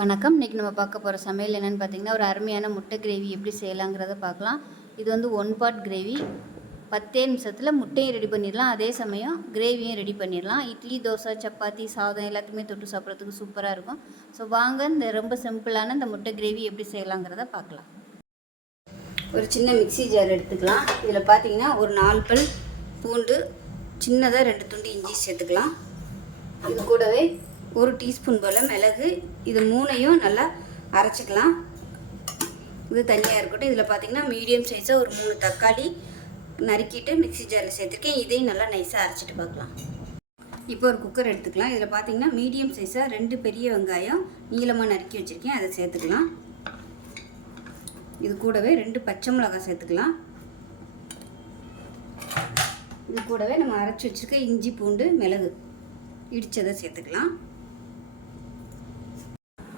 வணக்கம். இன்றைக்கி நம்ம பார்க்க போகிற சமையல் என்னென்னு பார்த்தீங்கன்னா, ஒரு அருமையான முட்டை கிரேவி எப்படி செய்யலாங்கிறத பார்க்கலாம். இது வந்து 1 பார்ட் கிரேவி. 10 நிமிஷத்தில் முட்டையும் ரெடி பண்ணிடலாம், அதே சமயம் கிரேவியும் ரெடி பண்ணிடலாம். இட்லி, தோசை, சப்பாத்தி, சாதம் எல்லாத்துக்குமே தொட்டு சாப்பிட்றதுக்கு சூப்பராக இருக்கும். ஸோ வாங்க இந்த ரொம்ப சிம்பிளான இந்த முட்டை கிரேவி எப்படி செய்யலாங்கிறத பார்க்கலாம். ஒரு சின்ன மிக்ஸி ஜார் எடுத்துக்கலாம். இதில் பார்த்தீங்கன்னா ஒரு 4 பல் பூண்டு, சின்னதாக 2 துண்டு இஞ்சி சேர்த்துக்கலாம். இது கூடவே 1 டீஸ்பூன் போல் மிளகு, இது 3ஐயும் நல்லா அரைச்சிக்கலாம். இது தனியாக இருக்கட்டும். இதில் பார்த்திங்கன்னா மீடியம் சைஸாக ஒரு 3 தக்காளி நறுக்கிட்டு மிக்ஸி ஜாரில் சேர்த்துருக்கேன். இதையும் நல்லா நைஸாக அரைச்சிட்டு பார்க்கலாம். இப்போ ஒரு குக்கர் எடுத்துக்கலாம். இதில் பார்த்திங்கன்னா மீடியம் சைஸாக 2 பெரிய வெங்காயம் நீளமாக நறுக்கி வச்சுருக்கேன், அதை சேர்த்துக்கலாம். இது கூடவே 2 பச்சை மிளகாய் சேர்த்துக்கலாம். இது கூடவே நம்ம அரைச்சி வச்சுருக்க இஞ்சி, பூண்டு, மிளகு இடித்ததை சேர்த்துக்கலாம்.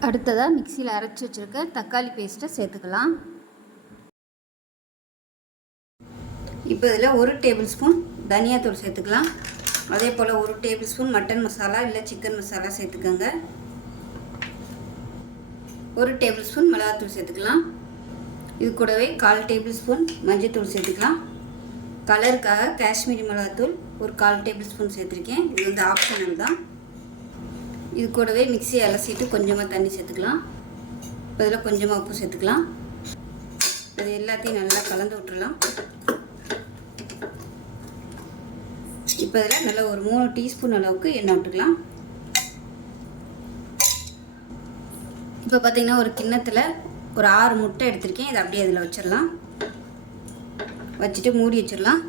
அடுத்ததாக மிக்சியில் அரைச்சி வச்சுருக்க தக்காளி பேஸ்ட்டை சேர்த்துக்கலாம். இப்போ இதில் 1 டேபிள் ஸ்பூன் தனியாத்தூள் சேர்த்துக்கலாம். அதே போல் 1 டேபிள் ஸ்பூன் மட்டன் மசாலா இல்லை சிக்கன் மசாலா சேர்த்துக்கோங்க. 1 டேபிள் ஸ்பூன் மிளகாத்தூள் சேர்த்துக்கலாம். இது கூடவே 1/4 டேபிள் ஸ்பூன் மஞ்சள்தூள் சேர்த்துக்கலாம். கலருக்காக காஷ்மீரி மிளகாத்தூள் ஒரு 1/4 டேபிள் ஸ்பூன் சேர்த்துருக்கேன். இது வந்து ஆப்ஷனல் தான். இது கூடவே மிக்ஸி அலசிட்டு கொஞ்சமாக தண்ணி சேர்த்துக்கலாம். இப்போ இதில் கொஞ்சமாக உப்பு சேர்த்துக்கலாம். இது எல்லாத்தையும் நல்லா கலந்து விட்டுடலாம். இப்போ இதில் நல்லா ஒரு 3 டீஸ்பூன் அளவுக்கு எண்ணெய் விட்டுக்கலாம். இப்போ பார்த்திங்கன்னா ஒரு கிண்ணத்தில் ஒரு 6 முட்டை எடுத்திருக்கேன். இதை அப்படியே அதில் வச்சிடலாம். வச்சுட்டு மூடி வச்சிடலாம்.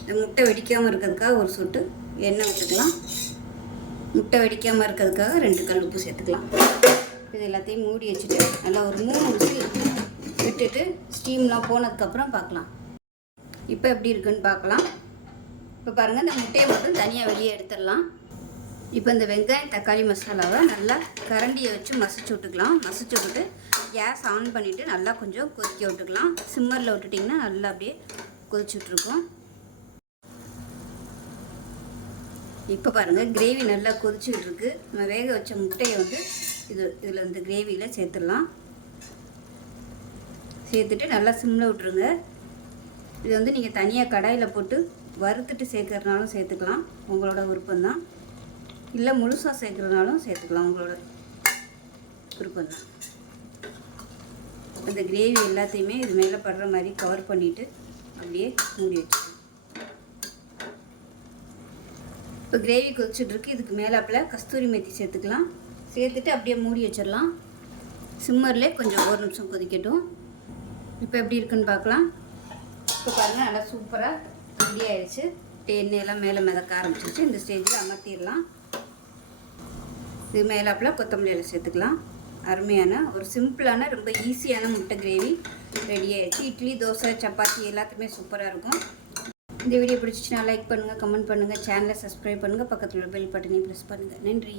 இந்த முட்டை வெடிக்காமல் இருக்கிறதுக்காக ஒரு சொட்டு எண்ணெய் விட்டுக்கலாம். முட்டை வெடிக்காமல் இருக்கிறதுக்காக 2 கல் உப்பு சேர்த்துக்கலாம். இது எல்லாத்தையும் மூடி வச்சுட்டு நல்லா ஒரு 3 விசில் விட்டுட்டு ஸ்டீம்லாம் போனதுக்கப்புறம் பார்க்கலாம். இப்போ எப்படி இருக்குன்னு பார்க்கலாம். இப்போ பாருங்கள், இந்த முட்டையை மட்டும் தனியாக வெளியே எடுத்துடலாம். இப்போ இந்த வெங்காயம் தக்காளி மசாலாவை நல்லா கரண்டியை வச்சு மசிச்சு விட்டுக்கலாம். மசிச்சு விட்டுட்டு கேஸ் ஆன் பண்ணிவிட்டு நல்லா கொஞ்சம் கொதிக்க விட்டுக்கலாம். சிம்மரில் விட்டுட்டிங்கன்னா நல்லா அப்படியே கொதிச்சுட்ருக்கோம். இப்போ பாருங்கள், கிரேவி நல்லா கொதிச்சுக்கிட்டு இருக்குது. நம்ம வேக வச்ச முட்டையை வந்து இதில் இந்த கிரேவியில் சேர்த்துடலாம். சேர்த்துட்டு நல்லா சிம்மில் விட்டுருங்க. இது வந்து நீங்கள் தனியாக கடாயில் போட்டு வறுத்துட்டு சேர்க்கறதுனாலும் சேர்த்துக்கலாம், உங்களோட விருப்பம்தான். இல்லை முழுசாக சேர்க்குறதுனாலும் சேர்த்துக்கலாம், உங்களோட விருப்பம்தான். இந்த கிரேவி எல்லாத்தையுமே இது மேலே படுற மாதிரி கவர் பண்ணிவிட்டு அப்படியே மூடி வச்சுக்கலாம். இப்போ கிரேவி கொதிச்சுட்ருக்கு. இதுக்கு மேலாப்பில் கஸ்தூரி மேத்தி சேர்த்துக்கலாம். சேர்த்துட்டு அப்படியே மூடி வச்சிடலாம். சிம்மர்லேயே கொஞ்சம் 1 நிமிஷம் கொதிக்கட்டும். இப்போ எப்படி இருக்குன்னு பார்க்கலாம். இப்போ பாருங்கள், நல்லா சூப்பராக ரெடி ஆயிடுச்சு. இப்போ எண்ணெயெல்லாம் மேலே மிதக்க ஆரம்பிச்சிருச்சு. இந்த ஸ்டேஜில் அமர்த்திடலாம். இது மேலாப்பில் கொத்தமல்லி இலை சேர்த்துக்கலாம். அருமையான ஒரு சிம்பிளான ரொம்ப ஈஸியான முட்டை கிரேவி ரெடி ஆயிடுச்சு. இட்லி, தோசை, சப்பாத்தி எல்லாத்துக்குமே சூப்பராக இருக்கும். இந்த வீடியோ பிடிச்சிச்சுன்னா லைக் பண்ணுங்கள், கமெண்ட் பண்ணுங்கள், சேனலை சப்ஸ்கிரைப் பண்ணுங்கள், பக்கத்தில் உள்ள பெல் பட்டனையும் ப்ரெஸ் பண்ணுங்கள். நன்றி.